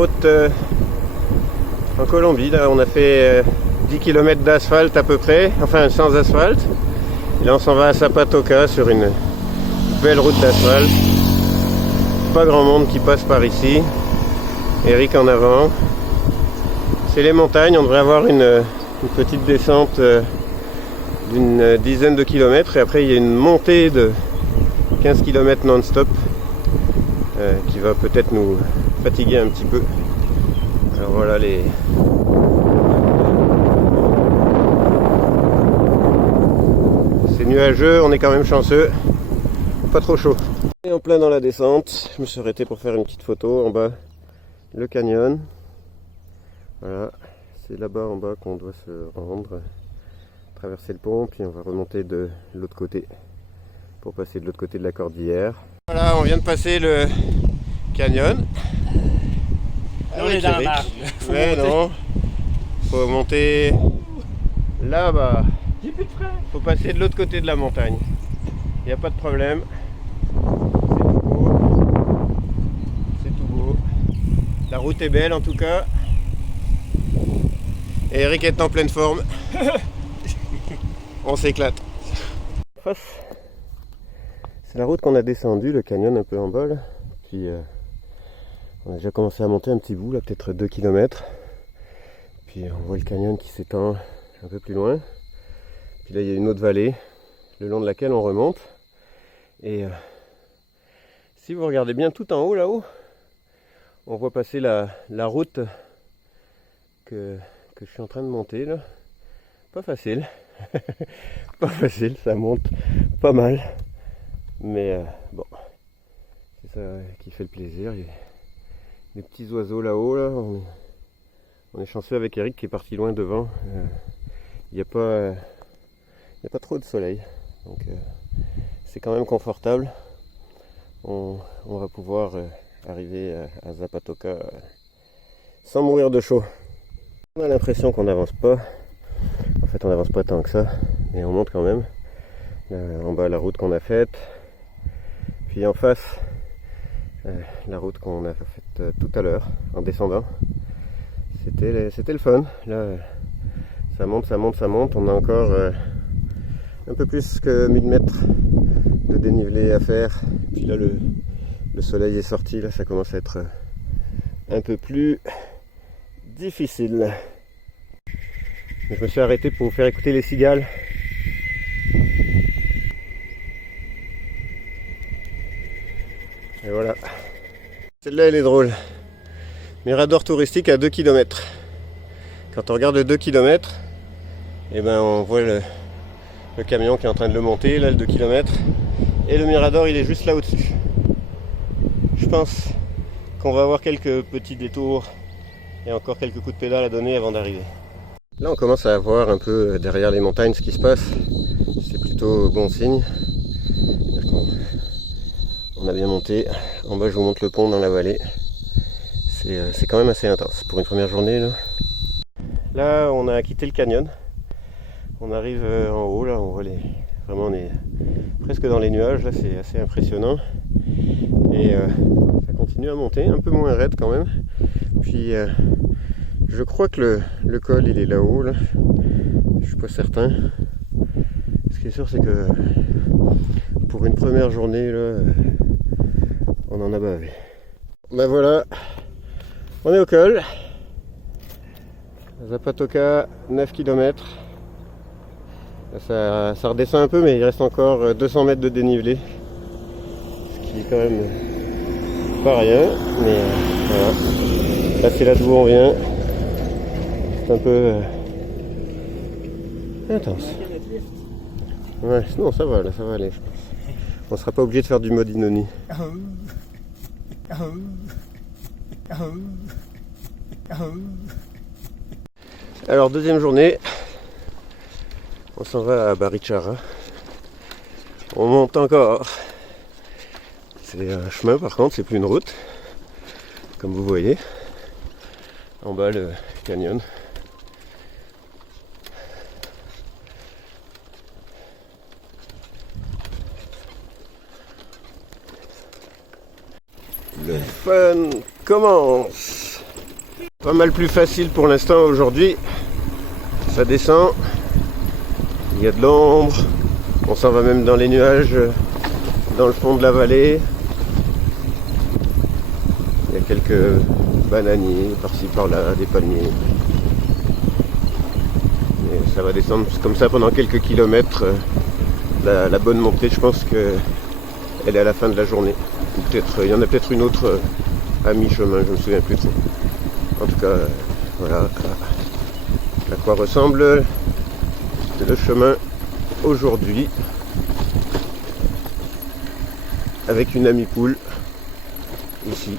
route en Colombie. Là, on a fait 10 km d'asphalte à peu près, enfin sans asphalte. Et là, on s'en va à Zapatoca sur une belle route d'asphalte. Pas grand monde qui passe par ici. Eric en avant. C'est les montagnes, on devrait avoir une petite descente d'une dizaine de kilomètres. Et après, il y a une montée de 15 km non-stop qui va peut-être nous fatiguer un petit peu. Alors voilà les... C'est nuageux, on est quand même chanceux. Pas trop chaud. Et en plein dans la descente, je me suis arrêté pour faire une petite photo en bas. Le canyon. Voilà, c'est là-bas en bas qu'on doit se rendre. Traverser le pont, puis on va remonter de l'autre côté pour passer de l'autre côté de la cordillère. Voilà, on vient de passer le canyon. On est dans la marge. Mais non, faut monter là-bas. J'ai plus de frein. Faut passer de l'autre côté de la montagne. Il n'y a pas de problème. C'est tout beau. C'est tout beau. La route est belle en tout cas. Et Eric est en pleine forme. On s'éclate. C'est la route qu'on a descendue, le canyon un peu en bas là. Puis on a déjà commencé à monter un petit bout là, peut-être 2 km. Puis on voit le canyon qui s'étend un peu plus loin. Puis là il y a une autre vallée, le long de laquelle on remonte. Et si vous regardez bien tout en haut là-haut, on voit passer la route que je suis en train de monter là. Pas facile. Pas facile, ça monte pas mal. Mais bon, c'est ça qui fait le plaisir. Il y a des petits oiseaux là-haut là. On est chanceux avec Eric qui est parti loin devant. Il n'y a pas trop de soleil. Donc c'est quand même confortable. On va pouvoir arriver à Zapatoca sans mourir de chaud. On a l'impression qu'on n'avance pas. En fait, on n'avance pas tant que ça, mais on monte quand même. En bas, la route qu'on a faite. Puis en face, la route qu'on a faite tout à l'heure, en descendant. C'était le fun. Là, ça monte, ça monte, ça monte. On a encore un peu plus que 1000 mètres de dénivelé à faire. Puis là, le soleil est sorti. Là, ça commence à être un peu plus difficile. Je me suis arrêté pour vous faire écouter les cigales. Et voilà. Celle-là, elle est drôle. Mirador touristique à 2 km. Quand on regarde le 2 km, et ben on voit le camion qui est en train de le monter, là, le 2 km. Et le mirador, il est juste là au-dessus. Je pense qu'on va avoir quelques petits détours et encore quelques coups de pédale à donner avant d'arriver. Là on commence à voir un peu derrière les montagnes ce qui se passe. C'est plutôt bon signe. On a bien monté. En bas je vous montre le pont dans la vallée. C'est quand même assez intense pour une première journée là. Là on a quitté le canyon. On arrive en haut là, on voit vraiment on est presque dans les nuages là, c'est assez impressionnant. Et ça continue à monter, un peu moins raide quand même. Puis je crois que le col il est là-haut là. Je suis pas certain. Ce qui est sûr c'est que pour une première journée là, on en a bavé. Ben voilà, on est au col. Zapatoca, 9 km. Ça redescend un peu mais il reste encore 200 mètres de dénivelé. Ce qui est quand même pas rien. Mais voilà. Là c'est là d'où on vient. C'est un peu intense. Ouais, non ça va, là ça va aller je pense. On sera pas obligé de faire du mode Inoni. Alors deuxième journée, on s'en va à Barichara. On monte encore. C'est un chemin par contre, c'est plus une route. Comme vous voyez. En bas le canyon. Le fun commence. Pas mal plus facile pour l'instant aujourd'hui. Ça descend. Il y a de l'ombre. On s'en va même dans les nuages, dans le fond de la vallée. Il y a quelques bananiers par-ci par-là, des palmiers. Et ça va descendre comme ça pendant quelques kilomètres. La bonne montée, je pense qu'elle est à la fin de la journée. Ou peut-être, il y en a peut-être une autre à mi-chemin, je ne me souviens plus trop. En tout cas, voilà à quoi ressemble le chemin aujourd'hui avec une amie poule ici.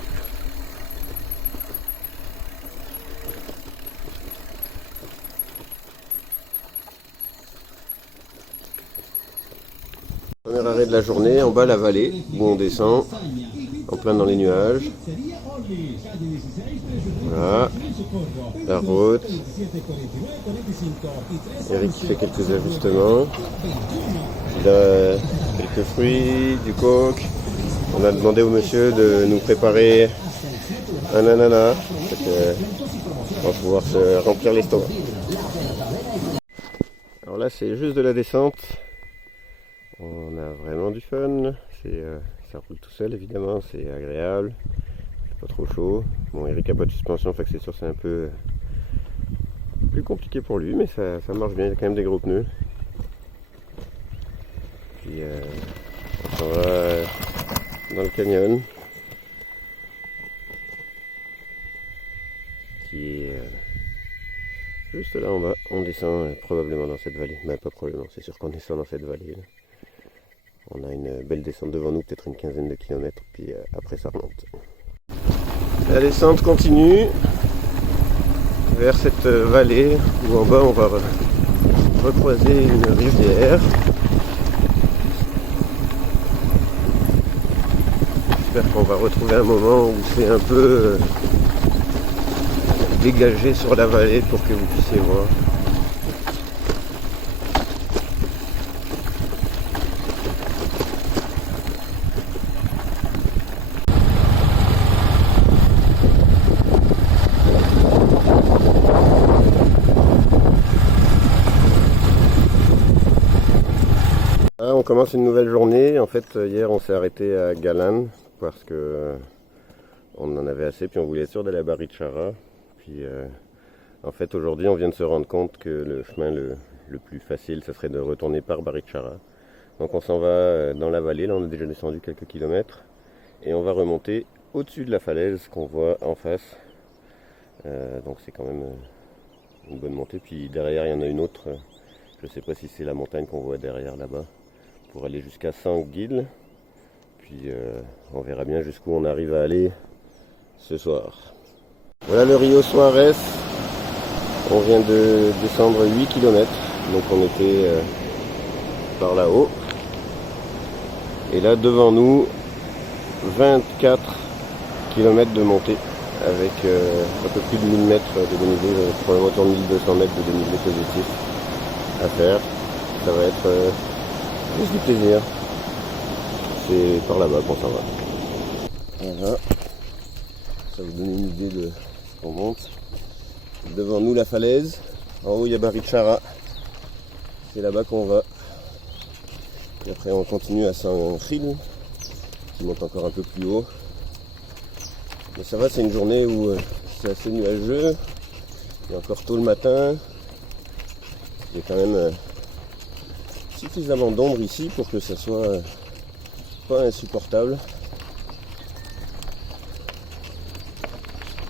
Premier arrêt de la journée, en bas la vallée où on descend en plein dans les nuages. Voilà, la route. Eric qui fait quelques ajustements. Il a quelques fruits, du coke. On a demandé au monsieur de nous préparer un ananas. On va pouvoir se remplir l'estomac. Alors là c'est juste de la descente. On a vraiment du fun. Ça roule tout seul évidemment, c'est agréable. Pas trop chaud. Bon, Eric a pas de suspension, fait que c'est sûr c'est un peu plus compliqué pour lui, mais ça marche bien, il y a quand même des gros pneus. Puis on s'en va dans le canyon qui est juste là en bas. On descend probablement dans cette vallée, mais pas probablement, c'est sûr qu'on descend dans cette vallée là. On a une belle descente devant nous, peut-être une quinzaine de kilomètres, puis après ça remonte. La descente continue vers cette vallée où en bas on va recroiser une rivière. J'espère qu'on va retrouver un moment où c'est un peu dégagé sur la vallée pour que vous puissiez voir. On commence une nouvelle journée. En fait, hier on s'est arrêté à Galan parce que on en avait assez, puis on voulait être sûr d'aller à Barichara. Puis en fait aujourd'hui on vient de se rendre compte que le chemin le plus facile ça serait de retourner par Barichara. Donc on s'en va dans la vallée, là on a déjà descendu quelques kilomètres et on va remonter au-dessus de la falaise qu'on voit en face. Donc c'est quand même une bonne montée. Puis derrière il y en a une autre, je sais pas si c'est la montagne qu'on voit derrière là-bas, pour aller jusqu'à Sanguil. Puis on verra bien jusqu'où on arrive à aller ce soir. Voilà le Rio Suarez. On vient de descendre 8 km, donc on était par là-haut. Et là devant nous, 24 km de montée avec un peu plus de 1000 mètres de dénivelé, probablement autour de 1200 mètres de dénivelé positif à faire. Ça va être juste du plaisir. C'est par là-bas qu'on s'en va. Voilà. Ça vous donne une idée de ce qu'on monte. Devant nous la falaise. En haut il y a Barichara. C'est là-bas qu'on va. Et après on continue à Sanguil, qui monte encore un peu plus haut. Mais ça va, c'est une journée où c'est assez nuageux. Il est encore tôt le matin. Il y a quand même suffisamment d'ombre ici pour que ça soit pas insupportable.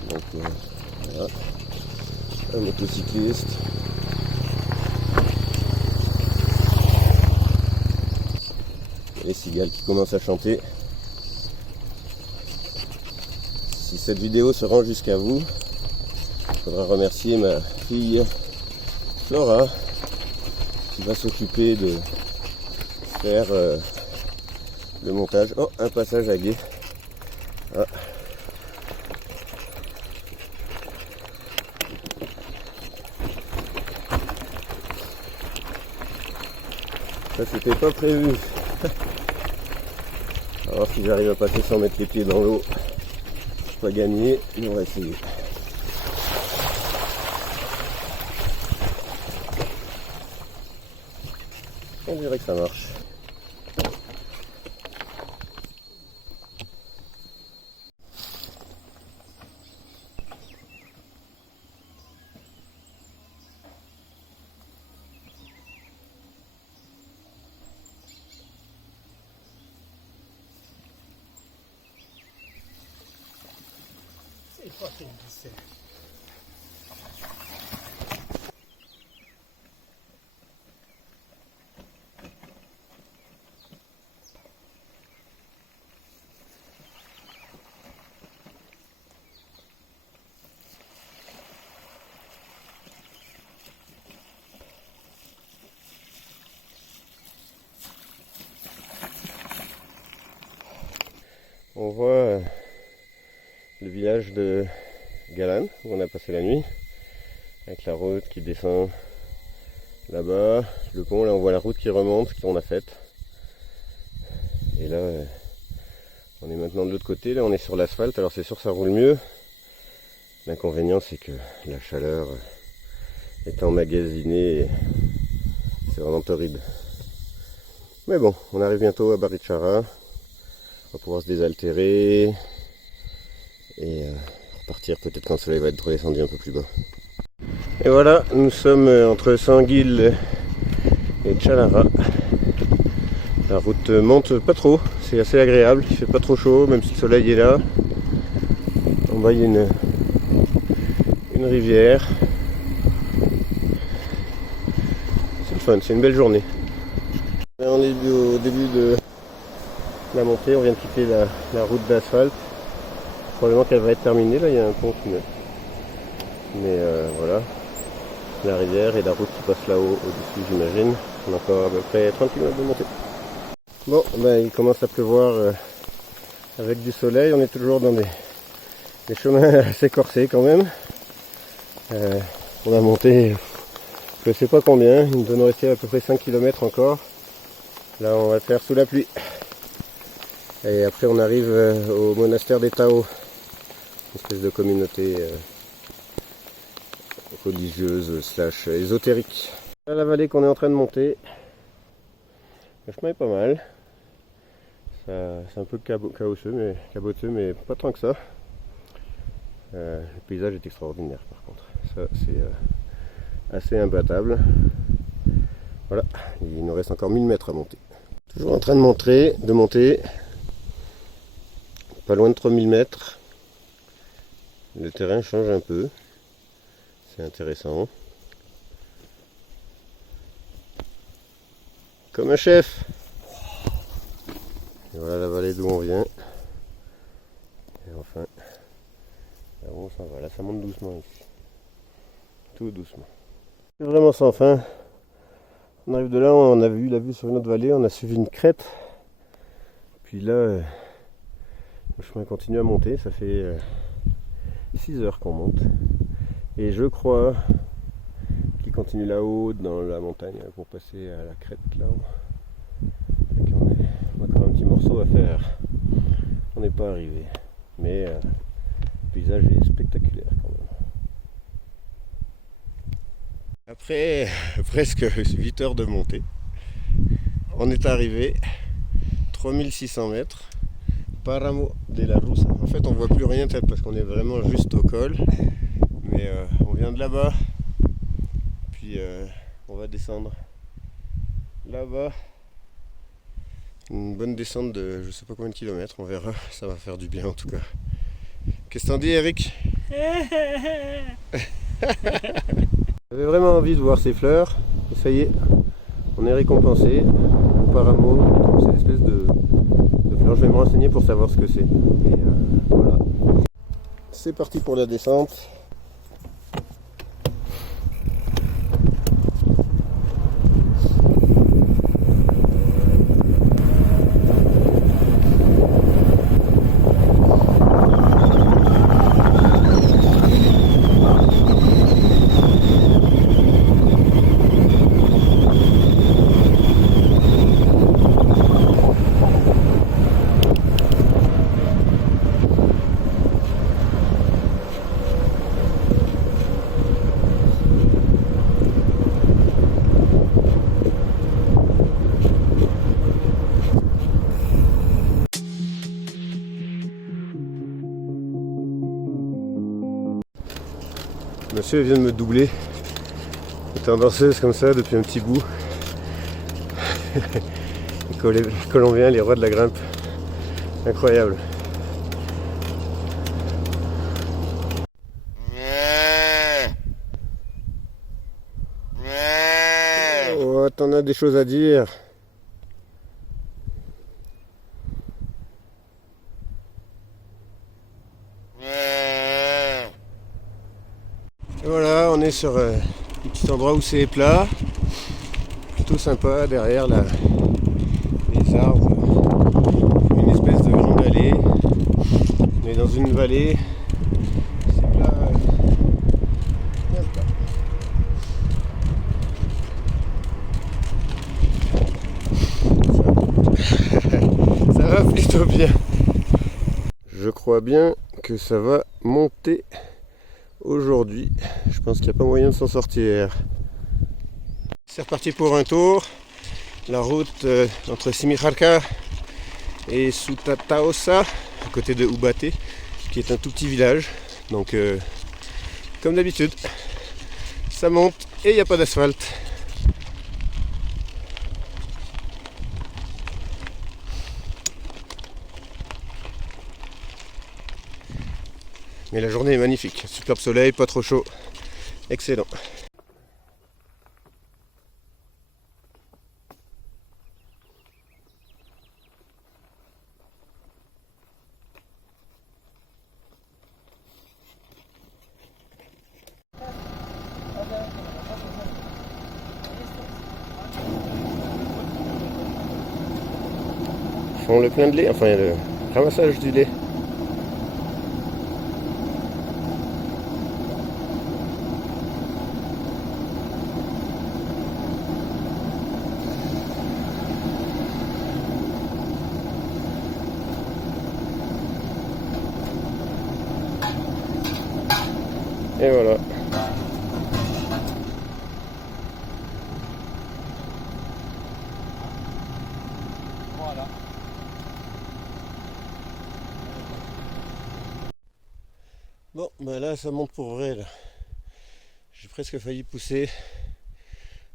Donc voilà, un motocycliste. Et les cigales qui commencent à chanter. Si cette vidéo se rend jusqu'à vous, il faudra remercier ma fille Flora qui va s'occuper de faire le montage. Oh, un passage à gué. Ah. Ça c'était pas prévu. On va voir si j'arrive à passer sans mettre les pieds dans l'eau. Pas gagné, mais on va essayer. On dirait que ça marche. C'est pas qu'il glissait. On voit le village de Galan où on a passé la nuit avec la route qui descend là-bas, le pont, là on voit la route qui remonte qu'on a faite et là on est maintenant de l'autre côté, là on est sur l'asphalte, alors c'est sûr ça roule mieux. L'inconvénient c'est que la chaleur est emmagasinée et c'est vraiment torride, mais bon on arrive bientôt à Barichara. On va pouvoir se désaltérer et repartir peut-être quand le soleil va être redescendu un peu plus bas. Et voilà, nous sommes entre Sanguil et Chalara. La route monte pas trop, c'est assez agréable, il fait pas trop chaud même si le soleil est là. En bas il y a une rivière. C'est le fun, c'est une belle journée. Là, on est au début de la montée, on vient de quitter la route d'asphalte. Probablement qu'elle va être terminée, là il y a un pont qui mais voilà, la rivière et la route qui passe là-haut au-dessus j'imagine. On a encore à peu près 30 km de montée. Bon, ben, il commence à pleuvoir avec du soleil, on est toujours dans des chemins assez corsés quand même. On a monté je sais pas combien, il nous doit nous rester à peu près 5 km encore. Là on va le faire sous la pluie. Et après on arrive au monastère des Tao, une espèce de communauté religieuse slash ésotérique. Là, la vallée qu'on est en train de monter, le chemin est pas mal. C'est un peu caboteux mais pas tant que ça. Le paysage est extraordinaire par contre, ça c'est assez imbattable. Voilà, il nous reste encore 1000 mètres à monter. Toujours en train de monter. Pas loin de 3000 mètres. Le terrain change un peu. C'est intéressant. Comme un chef. Et voilà la vallée d'où on vient. Et enfin, là où on s'en va. Là ça monte doucement ici. Tout doucement. C'est vraiment sans fin. On arrive de là, on a vu la vue sur une autre vallée, on a suivi une crête. Puis là, le chemin continue à monter, ça fait 6 heures qu'on monte. Et je crois qu'il continue là-haut dans la montagne pour passer à la crête là-haut. On a encore un petit morceau à faire. On n'est pas arrivé. Mais le paysage est spectaculaire quand même. Après presque 8 heures de montée, on est arrivé 3600 mètres. Paramo de la Rusa. En fait, on voit plus rien peut-être parce qu'on est vraiment juste au col. Mais on vient de là-bas. Puis on va descendre là-bas. Une bonne descente de je sais pas combien de kilomètres, on verra. Ça va faire du bien en tout cas. Qu'est-ce que t'en dis, Eric? J'avais vraiment envie de voir ces fleurs. Et ça y est, on est récompensé. Le paramo, c'est une espèce de fleurs. Je vais me renseigner pour savoir ce que c'est. Et voilà. C'est parti pour la descente. monsieur vient de me doubler. Elle est en danseuse comme ça depuis un petit bout. Les Colombiens, les rois de la grimpe. Incroyable. Oh, t'en as des choses à dire. Et voilà, on est sur un petit endroit où c'est plat. Plutôt sympa, derrière les arbres. Une espèce de grande allée. On est dans une vallée. C'est plat. Ça va plutôt bien. Je crois bien que ça va monter aujourd'hui. Je pense qu'il n'y a pas moyen de s'en sortir. C'est reparti pour un tour. La route entre Simijarca et Sutataosa, à côté de Ubate, qui est un tout petit village. Donc, comme d'habitude, ça monte et il n'y a pas d'asphalte. Mais la journée est magnifique, superbe soleil, pas trop chaud, excellent. Ils font le plein de lait, enfin le ramassage du lait. Et voilà. Voilà. Bon, ben là ça monte pour vrai là. J'ai presque failli pousser.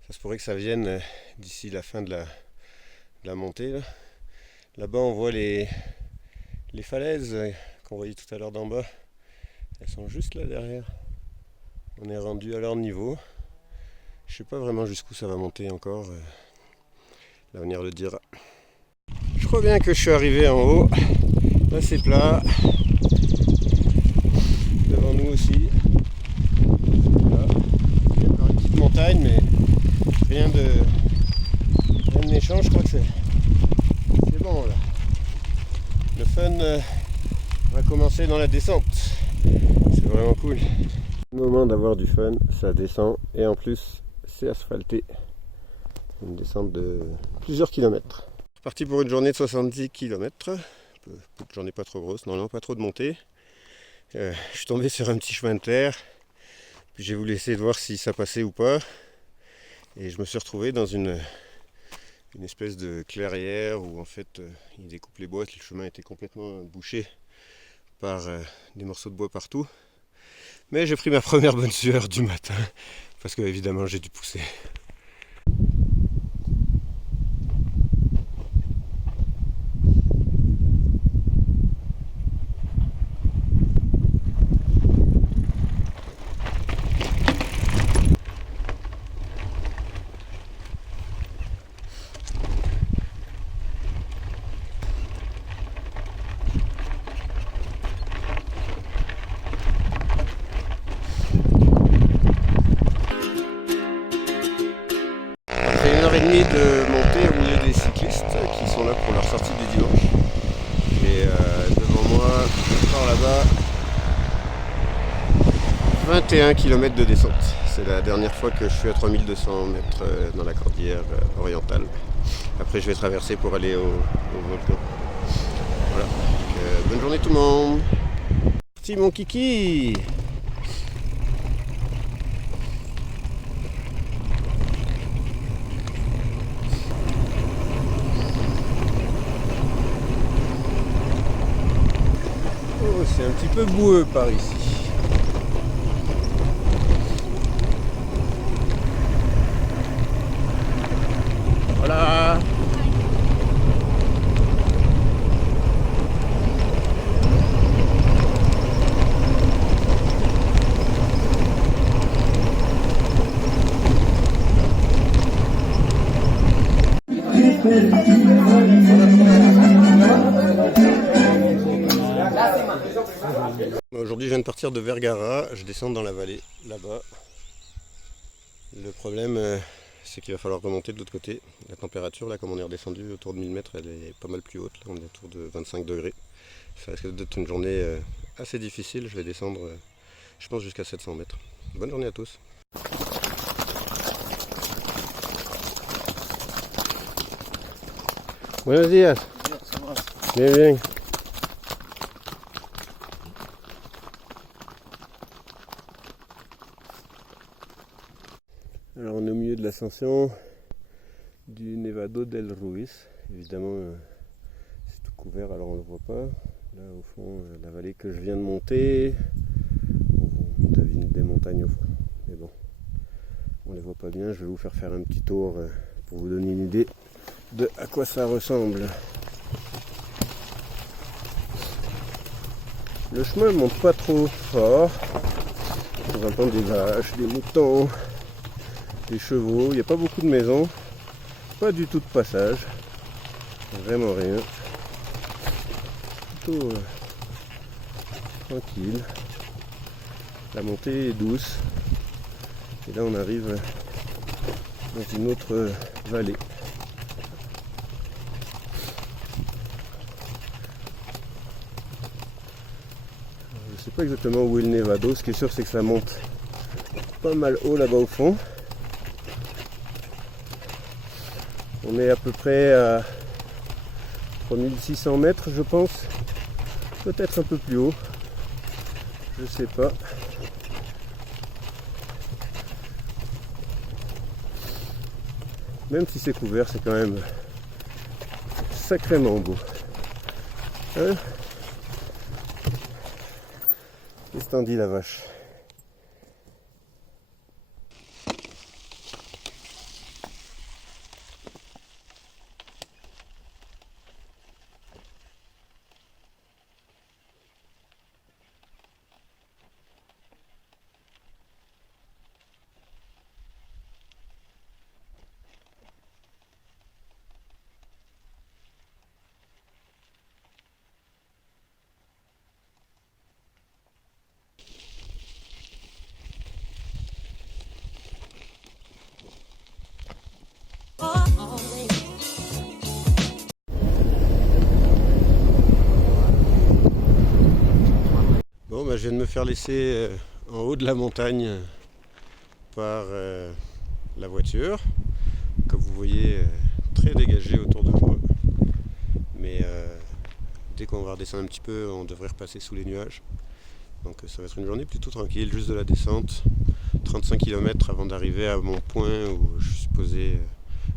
Ça se pourrait que ça vienne d'ici la fin de la montée là. Là-bas on voit les falaises qu'on voyait tout à l'heure d'en bas. Elles sont juste là derrière. On est rendu à leur niveau. Je sais pas vraiment jusqu'où ça va monter encore. L'avenir le dira. Je crois bien que je suis arrivé en haut. Là c'est plat. Devant nous aussi. Là. Il y a encore une petite montagne, mais rien de méchant. Je crois que c'est bon là. Le fun va commencer dans la descente. C'est vraiment cool. Le moment d'avoir du fun, ça descend et en plus c'est asphalté. Une descente de plusieurs kilomètres. Parti pour une journée de 70 km. Journée pas trop grosse, non, pas trop de montée. Je suis tombé sur un petit chemin de terre. Puis j'ai voulu essayer de voir si ça passait ou pas. Et je me suis retrouvé dans une espèce de clairière où en fait ils découpent les bois. Le chemin était complètement bouché par des morceaux de bois partout. Mais j'ai pris ma première bonne sueur du matin parce que évidemment j'ai dû pousser. De monter au milieu des cyclistes qui sont là pour leur sortie du dimanche. Et devant moi, encore là-bas, 21 km de descente. C'est la dernière fois que je suis à 3200 mètres dans la cordillère orientale. Après je vais traverser pour aller au volcan. Voilà. Donc, bonne journée tout le monde. Merci mon kiki. C'est un petit peu boueux par ici. Aujourd'hui je viens de partir de Vergara, je descends dans la vallée, là-bas. Le problème c'est qu'il va falloir remonter de l'autre côté. La température là, comme on est redescendu autour de 1000 mètres, elle est pas mal plus haute, là on est autour de 25 degrés. Ça risque d'être une journée assez difficile, je vais descendre je pense jusqu'à 700 mètres. Bonne journée à tous. Buenos días. Bien, bien. Alors on est au milieu de l'ascension du Nevado del Ruiz. Évidemment c'est tout couvert alors on ne le voit pas. Là au fond la vallée que je viens de monter, on devine des montagnes au fond. Mais bon, on ne les voit pas bien, je vais vous faire un petit tour pour vous donner une idée de à quoi ça ressemble. Le chemin ne monte pas trop fort. On entend des vaches, des moutons, des chevaux. Il n'y a pas beaucoup de maisons, pas du tout de passage, vraiment rien. Plutôt tranquille. La montée est douce. Et là on arrive dans une autre vallée. Je sais pas exactement où est le Nevado, ce qui est sûr c'est que ça monte pas mal haut là-bas au fond. On est à peu près à 3600 mètres je pense, peut-être un peu plus haut, je sais pas. Même si c'est couvert, c'est quand même sacrément beau. Hein? Qu'est-ce que t'en dis la vache? Bon, bah, je viens de me faire laisser en haut de la montagne par la voiture. Comme vous voyez, très dégagé autour de moi. Mais dès qu'on va redescendre un petit peu, on devrait repasser sous les nuages. Donc ça va être une journée plutôt tranquille, juste de la descente. 35 km avant d'arriver à mon point où je suis supposé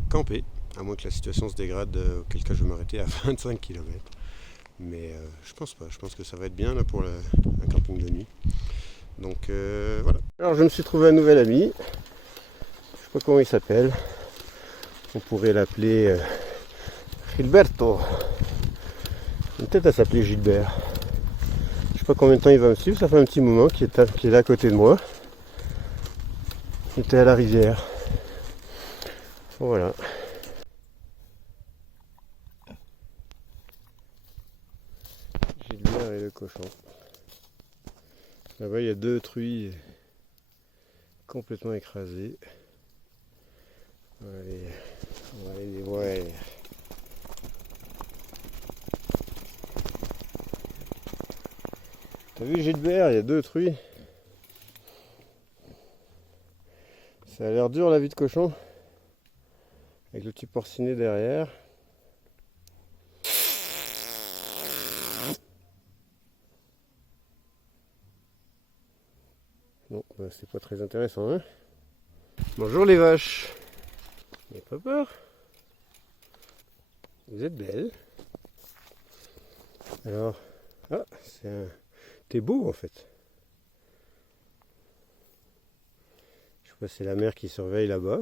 camper. À moins que la situation se dégrade, auquel cas je vais m'arrêter à 25 km. Mais je pense pas, je pense que ça va être bien là pour un camping de nuit. Donc voilà. Alors je me suis trouvé un nouvel ami. Je sais pas comment il s'appelle. On pourrait l'appeler Gilberto. Peut-être à s'appeler Gilbert. Je sais pas combien de temps il va me suivre, ça fait un petit moment qu'il est là à côté de moi. Il était à la rivière. Voilà. Gilbert et le cochon. Là-bas il y a deux truies complètement écrasées. On va aller les voir. T'as vu Gilbert, il y a deux truies. Ça a l'air dur la vie de cochon. Avec le petit porcinet derrière. Non, bah c'est pas très intéressant, hein. Bonjour les vaches. N'ayez pas peur. Vous êtes belles. Alors, ah, t'es beau en fait. Je sais pas si c'est la mère qui surveille là-bas.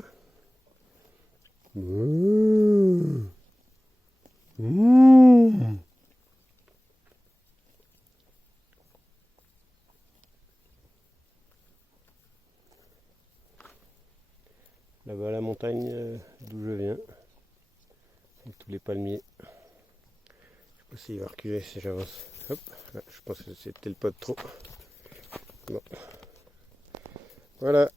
Mmh. Mmh. Là-bas la montagne d'où je viens. avec tous les palmiers. Je sais pas s'il va reculer si j'avance. Hop, là, je pense que c'était le pas de trop. Bon. Voilà.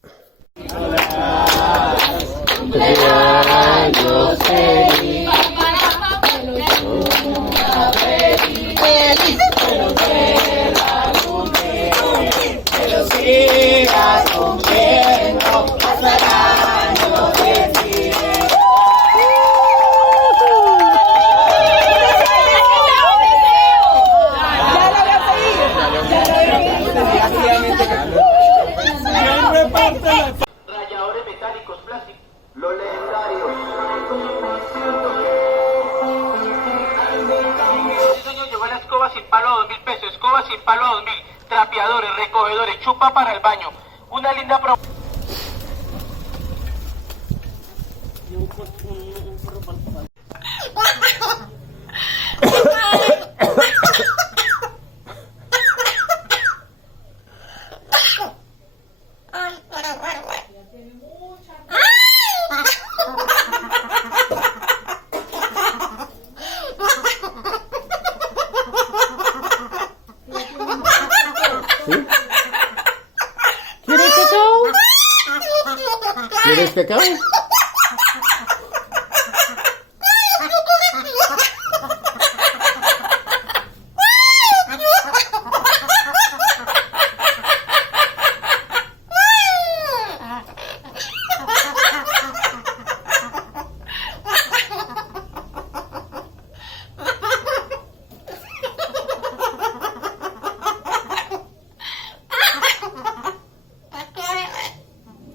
Ralladores metálicos, plásticos, los legendarios. Sí, señor, llegó la escoba sin palo a 2.000 pesos, escoba sin palo a 2.000, trapeadores, recogedores, chupa para el baño. Una linda promo. ¿Quieres cacao? ¿Quieres cacao?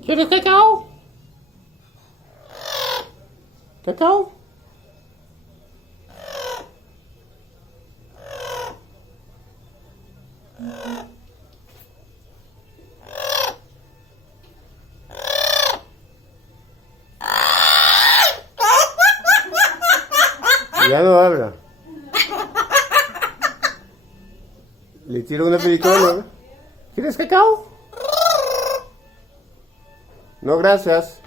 ¿Quieres cacao? ¿Cacao? Ya no habla. Le tiro una película. ¿Quieres cacao? No, gracias.